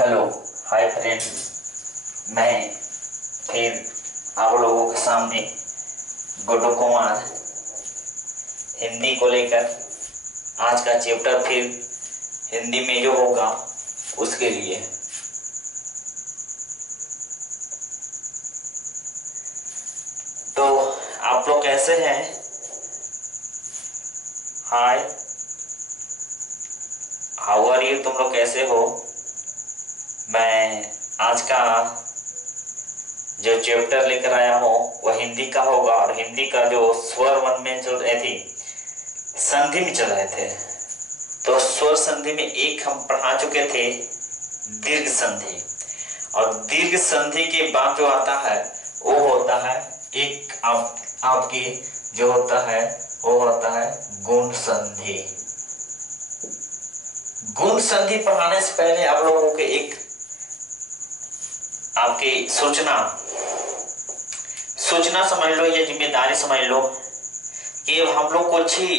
Hello hi friend, मैं फिर आप लोगों के सामने गुड्डू कुमार हिंदी को लेकर आज का चैप्टर फिर हिंदी में जो होगा उसके लिए। तो आप लोग कैसे हैं? हाय, हाउ आर यू? तुम लोग कैसे हो? मैं आज का जो चैप्टर लेकर आया हूँ वह हिंदी का होगा और हिंदी का जो स्वर वन में चल रहे थे, संधि में चल रहे थे। तो स्वर संधि में एक हम पढ़ा चुके थे दीर्घ संधि, और दीर्घ संधि के बाद जो आता है वो होता है एक आपकी जो होता है वो होता है गुण संधि। गुण संधि पढ़ाने से पहले आप लोगों के एक आपकी सूचना समझ लो या जिम्मेदारी समझ लो कि हम लोग कुछ ही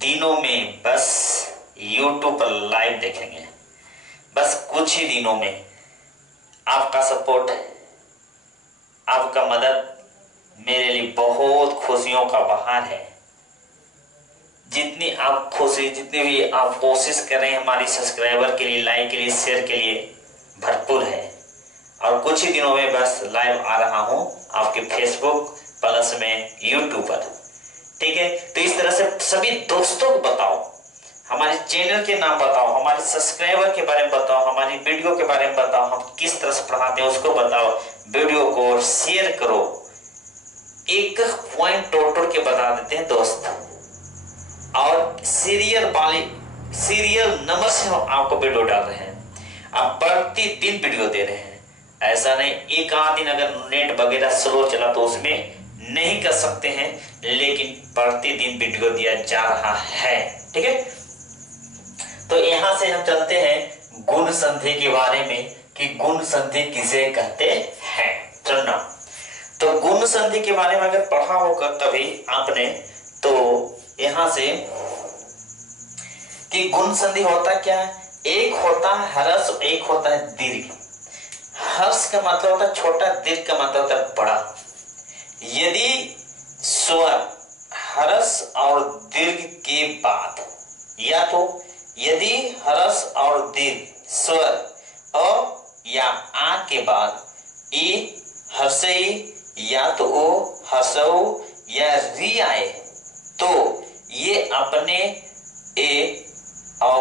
दिनों में बस YouTube पर लाइव देखेंगे। बस कुछ ही दिनों में आपका सपोर्ट, आपका मदद मेरे लिए बहुत खुशियों का बहार है। जितनी आप खुशी, जितनी भी आप कोशिश कर रहे हैं हमारी सब्सक्राइबर के लिए, लाइक के लिए, शेयर के लिए, भरपूर है। और कुछ ही दिनों में बस लाइव आ रहा हूं आपके फेसबुक प्लस में यूट्यूब पर, ठीक है। तो इस तरह से सभी दोस्तों को बताओ, हमारे चैनल के नाम बताओ, हमारे सब्सक्राइबर के बारे में बताओ, हमारी वीडियो के बारे में बताओ, हम किस तरह से पढ़ाते हैं उसको बताओ, वीडियो को शेयर करो। एक पॉइंट तोड़ के बता देते हैं दोस्त, और सीरियल नंबर से हम आपको वीडियो डाल रहे हैं। आप प्रतिदिन वीडियो दे रहे हैं, ऐसा नहीं एक आध दिन अगर नेट वगैरह स्लो चला तो उसमें नहीं कर सकते हैं, लेकिन प्रतिदिन वीडियो दिया जा रहा है, ठीक है। तो यहां से हम चलते हैं गुण संधि के बारे में कि गुण संधि किसे कहते हैं। चलना, तो गुण संधि के बारे में अगर पढ़ा होगा कभी आपने, तो यहां से कि गुण संधि होता क्या है। एक होता है ह्रस्व, एक होता है दीर्घ। ह्रस्व का मतलब होता है छोटा, दीर्घ का मतलब होता है बड़ा। यदि स्वर ह्रस्व और दीर्घ के बाद, या तो यदि ह्रस्व और दीर्घ स्वर अ या आ के बाद ई हर्षई या तो ओ हर्षऊ या री आए, तो ये अपने ए औ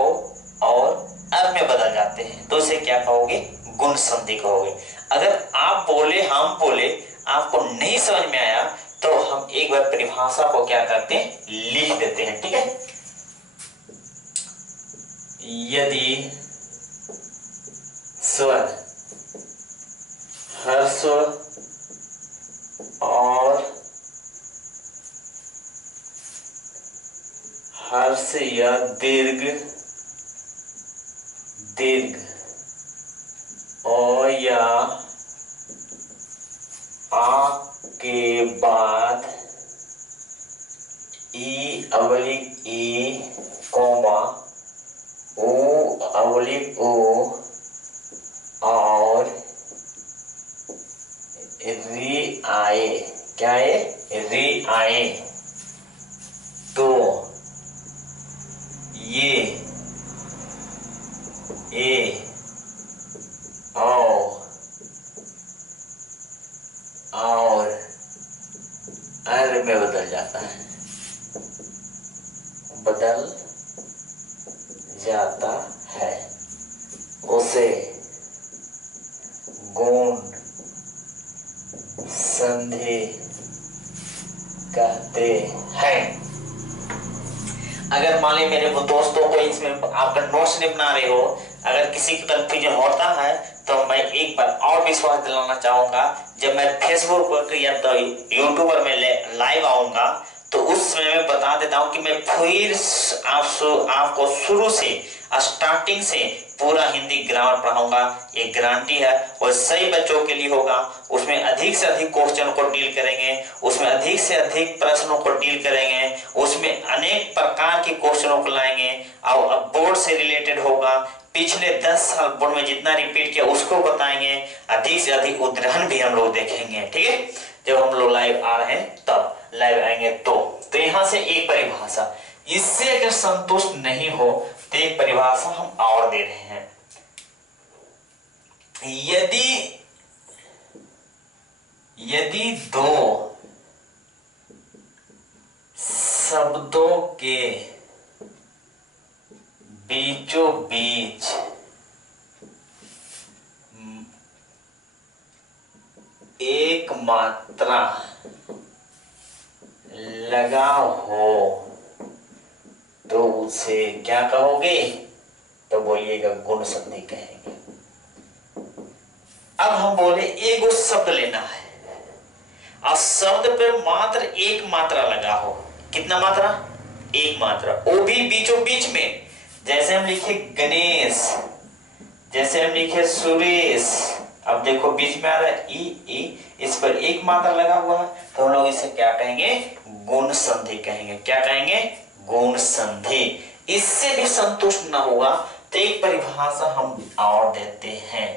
और अर में बदल जाते हैं, तो इसे क्या कहोगे? गुण संधि कहोगे। अगर आप बोले, हम बोले, आपको नहीं समझ में आया तो हम एक बार परिभाषा को क्या करते हैं, लिख देते हैं, ठीक है। यदि स्वर ह्रस्व और हर्ष या दीर्घ ओ या आ के बाद ई अवलिक ई कोमा ओ अवलिक ओ और री आए, क्या है? री आए, तो ये ए और अर में बदल जाता है, उसे गुण संधि कहते हैं। अगर मान लीजिए मेरे दोस्तों को इसमें आपका नोट्स नहीं बना रहे हो, अगर किसी की कंफ्यूजन होता है तो मैं एक बार और विश्वास दिलाना चाहूंगा, जब मैं फेसबुक पर या तो यूट्यूब पर मैं लाइव आऊंगा तो उस समय मैं बता देता हूं कि मैं फिर आपको शुरू से स्टार्टिंग से पूरा हिंदी ग्रामर पढ़ाऊंगा। ये गारंटी है, और सही बच्चों के लिए होगा। उसमें अधिक से अधिक क्वेश्चन को डील करेंगे, उसमें अधिक से अधिक प्रश्नों को डील करेंगे, उसमें अनेक प्रकार के क्वेश्चनों को लाएंगे और बोर्ड से रिलेटेड होगा, पिछले 10 साल बोर्ड में जितना रिपीट किया उसको बताएंगे, अधिक से अधिक उदाहरण भी हम लोग देखेंगे। ठीक है, जब हम लोग लाइव आ रहे हैं तब लाइव आएंगे तो यहां से एक परिभाषा, इससे अगर संतुष्ट नहीं हो तो एक परिभाषा हम और दे रहे हैं। यदि दो शब्दों के बीचों बीच एक मात्रा लगा हो तो उसे क्या कहोगे? तो बोलिएगा गुण संधि कहेंगे। अब हम बोले एक शब्द लेना है और शब्द पे मात्र एक मात्रा लगा हो। कितना मात्रा? एक मात्रा, वो भी बीचों बीच में। जैसे हम लिखे गणेश, जैसे हम लिखे सुरेश, अब देखो बीच में आ रहा है ई, इस पर एक मात्रा लगा हुआ है तो हम लोग इसे क्या कहेंगे? गुण संधि कहेंगे। क्या कहेंगे? गुण संधि। इससे भी संतुष्ट ना होगा तो एक परिभाषा हम और देते हैं।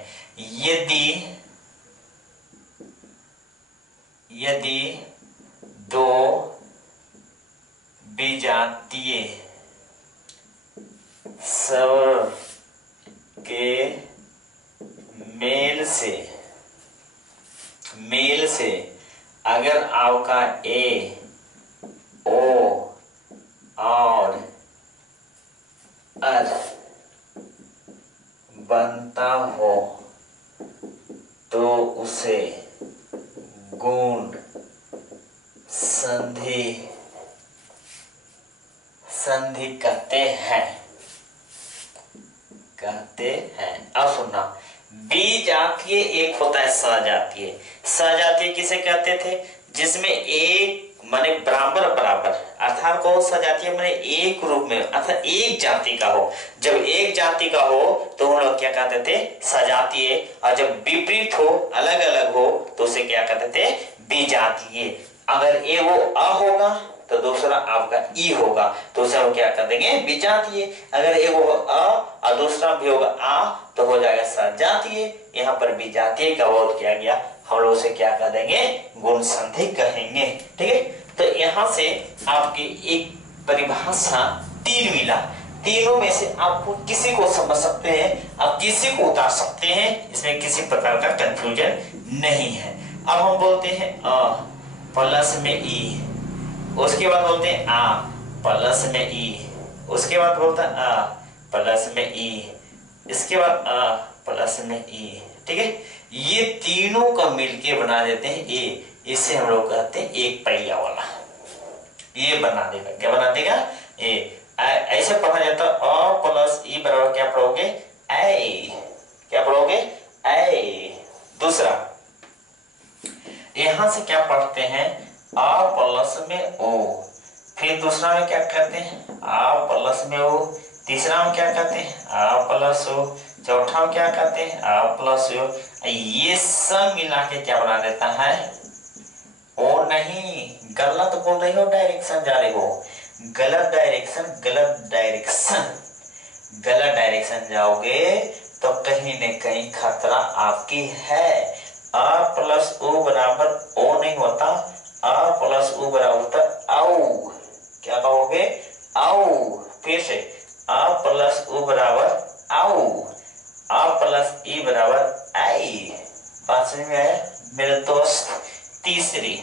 यदि दो विजातीय स्वर के मेल से अगर आपका ए, ओ और अर बनता हो तो उसे गुण संधि कहते हैं। अब सुनना, बी जातीय एक होता है सजातीय। सजातीय किसे कहते थे? जिसमें एक माने बराबर बराबर, अर्थात को सजातीय माने एक रूप में अर्थात एक जाति का हो। जब एक जाति का हो तो हम लोग क्या कहते थे? सजातीय। और जब विपरीत हो, अलग अलग हो तो उसे क्या कहते थे? विजातीय। अगर ए वो अ होगा तो दूसरा आपका ई होगा तो उसे हम क्या कर देंगे? विजातीय। अगर एक वो अ और दूसरा भी होगा आ तो हो जाएगा सजातीय। यहाँ पर विजातीय का बोध किया गया, हम लोग उसे क्या कर देंगे? गुण संधि कहेंगे। ठीक है, तो यहाँ से आपकी एक परिभाषा तीन मिला। तीनों में से आपको किसी को समझ सकते हैं, आप किसी को उतार सकते हैं, इसमें किसी प्रकार का कंफ्यूजन नहीं है। अब हम बोलते हैं अ प्लस में ई, उसके बाद बोलते हैं आ प्लस में ई, उसके बाद बोलता है आ प्लस में ई, इसके बाद आ प्लस में ई। ठीक है, ये तीनों का मिलके बना देते हैं ए। इसे हम लोग कहते हैं एक पहिया वाला। ये बना देगा, क्या बना देगा? ए। ऐसे पढ़ा जाता अ प्लस ई बराबर क्या पढ़ोगे? ए। क्या पढ़ोगे? ए। दूसरा यहां से क्या पढ़ते हैं? आ प्लस में ओ। फिर दूसरा में क्या कहते हैं? आ प्लस में ओ। तीसरा में क्या कहते हैं? आ प्लस ओ। चौथा में क्या कहते हैं? आ प्लस ओ। ये सब मिला के क्या बना देता है? ओ नहीं, गलत बोल रही हो, डायरेक्शन जा रही हो। गलत डायरेक्शन जाओगे तो कहीं न कहीं खतरा आपकी है। आ प्लस ओ बराबर ओ नहीं होता, आ प्लस ओ बराबर होता औ। क्या कहोगे? औ। फिर से आ प्लस ओ बराबर औ, आ प्लस ई बराबर आई। बात समझ में आया मेरे दोस्त? तीसरी,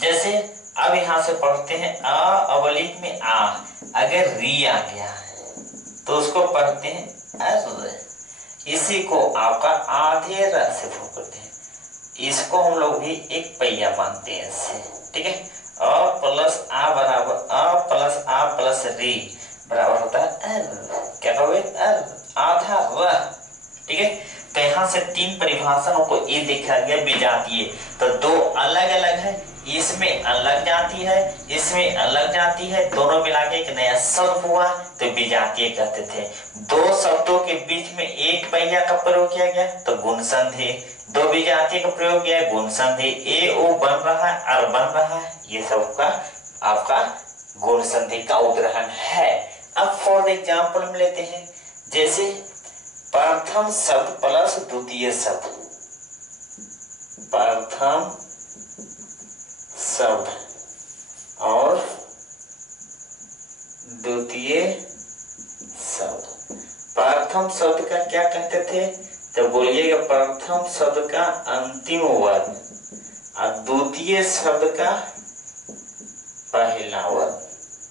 जैसे अब यहां से पढ़ते हैं आ अवलिक में आ, अगर री आ गया तो उसको पढ़ते हैं अर। इसी को आपका आधे र से पढ़ते हैं। इसको हम लोग भी एक पहिया मानते हैं इससे। ठीक है, अ प्लस आ बराबर अ प्लस आ प्लस री बराबर होता है अर। क्या कहोगे? अर, आधा र। ठीक है, तो यहाँ से तीन परिभाषाओं को ये देखा गया विजातीय। तो दो अलग अलग है, इसमें अलग जाति है, इसमें अलग जाति है, दोनों मिला के एक नया शब्द हुआ तो विजातीय कहते थे। दो शब्दों के बीच में एक पहिया का प्रयोग किया गया तो गुण संधि। दो विजातीय का प्रयोग किया गुण संधि। ए ओ बन रहा है, अर बन रहा है, ये सब का आपका गुण संधि का उदाहरण है। अब फॉर एग्जाम्पल हम लेते हैं, जैसे प्रथम शब्द प्लस द्वितीय शब्द, प्रथम शब्द और द्वितीय शब्द। प्रथम शब्द का क्या कहते थे, तो बोलिएगा प्रथम शब्द का अंतिम वर्ण और द्वितीय शब्द का पहला वर्ण।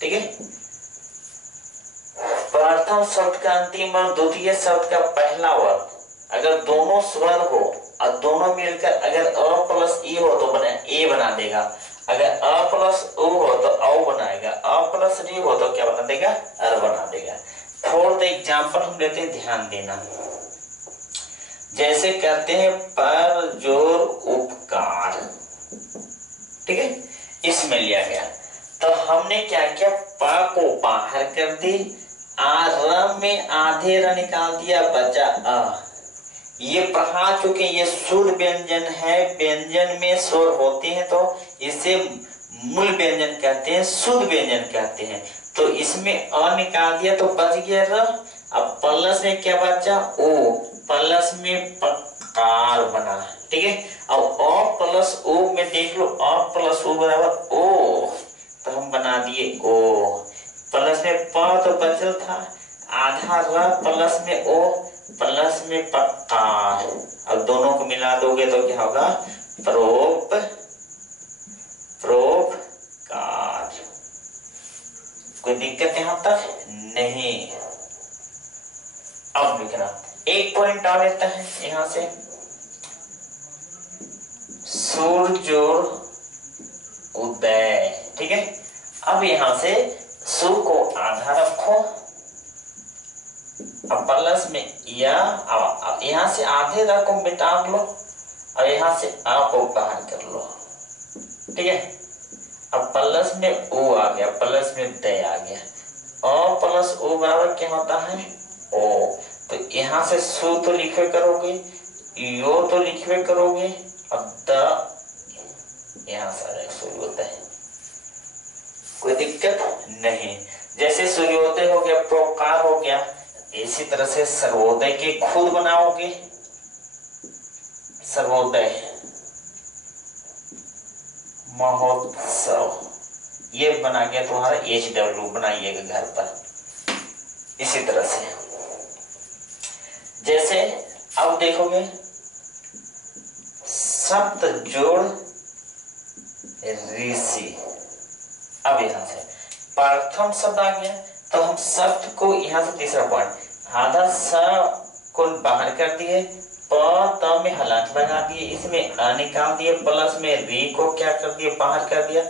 ठीक है, प्रथम शब्द का अंतिम और द्वितीय शब्द का पहला वर्ण अगर दोनों स्वर हो और दोनों मिलकर अगर अ प्लस ई हो तो बने ए बना देगा, अगर अ प्लस उ हो तो औ बनाएगा, अ प्लस री हो तो क्या बना देगा, अर बना देगा। फॉर द एग्जाम्पल हम लेते हैं, ध्यान देना। जैसे कहते हैं पर जोर उपकार, ठीक है, इसमें लिया गया तो हमने क्या किया, प को बाहर कर दी, र में आधे र निकाल दिया, बचा अ। ये पढ़ा चुके, ये शुद्ध व्यंजन है, व्यंजन में स्वर होते हैं तो इसे मूल व्यंजन कहते हैं, शुद्ध व्यंजन कहते हैं। तो इसमें अ निकाल दिया तो बच गया र, अब प्लस में क्या बचा, ओ, प्लस में पकार बना। ठीक है, अब अ प्लस ओ में देख लो, अ प्लस ओ बराबर ओ, तो हम बना दिए ओ, प्लस में प तो बचल था, आधा र प्लस में ओ प्लस में पकार, अब दोनों को मिला दोगे तो क्या होगा, प्रोपकार। कोई दिक्कत यहां तक नहीं। अब लिखना, एक पॉइंट आ लेता है यहां से, सूर्य उदय। ठीक है, अब यहां से सु को आधा रखो, अब प्लस में या, अब यहां से आधे र को मिटा लो और यहां से आ को बाहर कर लो। ठीक है, अब प्लस में ओ आ गया, प्लस में द आ गया, अ प्लस ओ बराबर क्या होता है, ओ। तो यहां से सु तो लिखे करोगे, यो तो लिखे करोगे, अब द यहां से आ जाएगा, सूर्योदय है, कोई दिक्कत नहीं। जैसे सूर्योदय हो गया, प्रोकार हो गया, इसी तरह से सर्वोदय के खुद बनाओगे, सर्वोदय महोत्सव, ये बना गया तुम्हारा HW, बनाइएगा घर पर। इसी तरह से जैसे अब देखोगे सप्त जोड़ ऋषि, अब यहां से प्रथम शब्द आ गया तो हम शब्द को यहां से तीसरा पॉइंट, आधा स को बाहर कर दिए, प त में हलाक लगा दिए, इसमें अ निकाल दिए, प्लस में री को क्या कर दिया, बाहर कर दिया,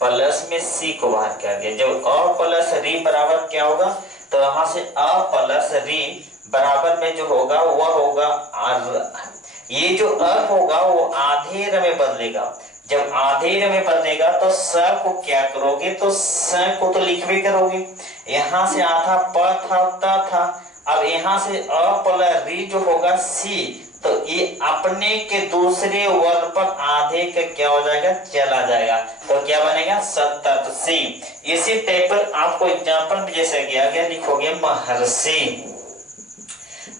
प्लस में सी को बाहर कर दिया। जब अ प्लस री बराबर क्या होगा, तो वहां से अ प्लस री बराबर में जो होगा वह होगा आर। ये जो अ होगा वो आधे र में बदलेगा, जब आधे र में बदलेगा तो स को क्या करोगे, तो स को तो लिखवे करोगे, यहां से आधा प था त था, अब यहां से अ प्लस री जो होगा सी, तो ये अपने के दूसरे वर्ण पर आधे का क्या हो जाएगा, चला जाएगा, तो क्या बनेगा, सतत सी। इसी टाइप पर आपको एग्जांपल में जैसे किया गया, लिखोगे महर्षि,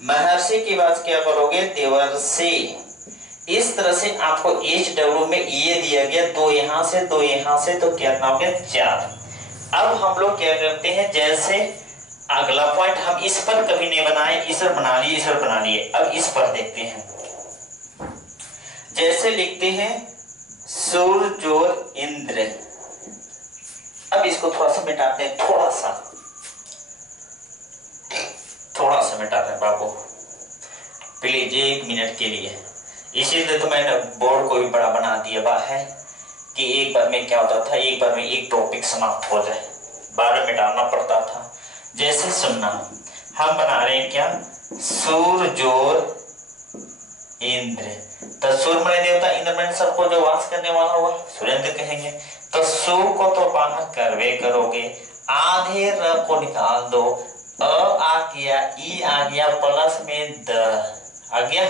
महर्षि की बात क्या करोगे, देवर्षि। इस तरह से आपको HW में ये दिया गया, दो यहां से दो यहां से, तो क्या हो गया, 4। अब हम लोग क्या करते हैं, जैसे अगला पॉइंट हम इस पर कभी नहीं बनाए, इस पर बना लिए, इस पर बना लिए, अब इस पर देखते हैं। जैसे लिखते हैं सूर्य और इंद्र, अब इसको थोड़ा सा मिटाते हैं, थोड़ा सा मिटाते हैं बाबू, प्लीज 1 मिनट के लिए। इसीलिए तो मैंने बोर्ड को भी बड़ा बना दिया है कि एक बार में क्या होता था, एक बार में एक टॉपिक समाप्त हो जाए, बार मिटाना पड़ता था। जैसे सुनना, हम बना रहे हैं क्या, सूर्य और इंद्र, तो सूर्य में देवता, इंद्र में सबको जो वास करने वाला हुआ सुरेंद्र कहेंगे, तो सू को तो बाहर करवे करोगे, आधे र को निकाल दो, अ आ गया, ई आ गया, प्लस में द आ गया,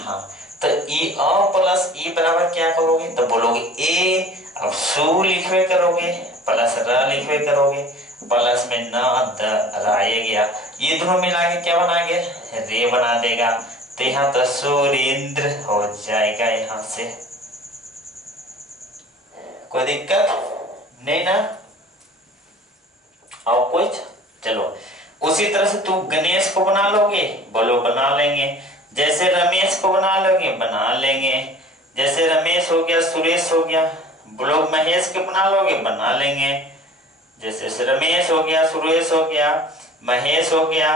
हाँ, तो ई अ प्लस ई बराबर क्या करोगे, तो बोलोगे ए, अब सू लिखवे करोगे, प्लस र लिखवे करोगे, प्लस में न द राय गया, ये दोनों मिला के क्या बना गया, रे बना देगा। तो यहाँ तो सुरेंद्र हो जाएगा यहाँ से। कोई दिक्कत नहीं ना? और कुछ? चलो उसी तरह से तू गणेश को बना लोगे, बोलो बना लेंगे। जैसे रमेश को बना लोगे, बना लेंगे। जैसे रमेश हो गया, सुरेश हो गया, बोलो महेश के बना लोगे, बना लेंगे। जैसे रमेश हो गया, सुरेश हो गया, महेश हो गया,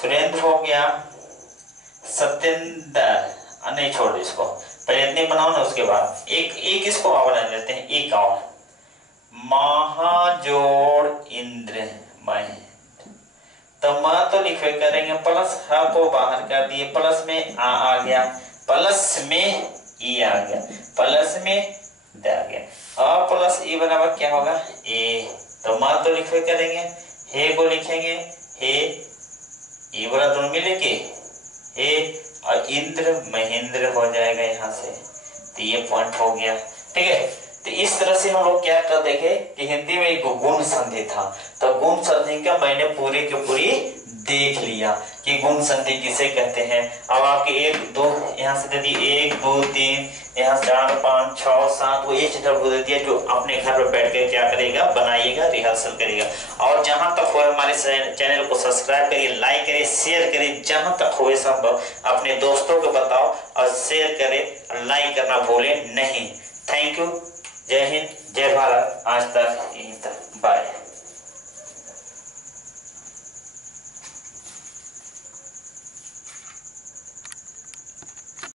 सुरेंद्र हो गया, सत्येंद्र, नहीं छोड़ इसको, पहले इतने बनाओ ना, उसके बाद एक एक इसको और बना लेते हैं, एक और, महाजोड़ इंद्र महेंद्र। तो माँ तो लिखे करेंगे, प्लस ह को बाहर कर दिए, प्लस में आ गया, प्लस में ई आ गया, प्लस में द आ गया, और प्लस ई बराबर क्या होगा, ए। तो माँ तो लिखे करेंगे, हे को लिखेंगे, हे ई बराबर दोनों मिले के हे, और इंद्र महेंद्र हो जाएगा यहाँ से। तो ये पॉइंट हो गया, ठीक है। तो इस तरह से हम लोग क्या कर देखे कि हिंदी में एक गुण संधि था, तो गुण संधि का मैंने पूरी की पूरी देख लिया कि गुण संधि किसे कहते हैं। अब आपके एक दो यहाँ से दे दी, 1 2 3, यहाँ 4 5 6 7, वो HW दे दिया, जो अपने घर पर बैठ कर क्या करेगा, बनाइएगा, रिहर्सल करेगा। और जहां तक हो हमारे चैनल को सब्सक्राइब करिए, लाइक करिए, शेयर करिए, जहां तक हो संभव अपने दोस्तों को बताओ और शेयर करें, लाइक करना भूलें नहीं। थैंक यू, जय हिंद, जय भारत, आज तक यहीं तक, बाय।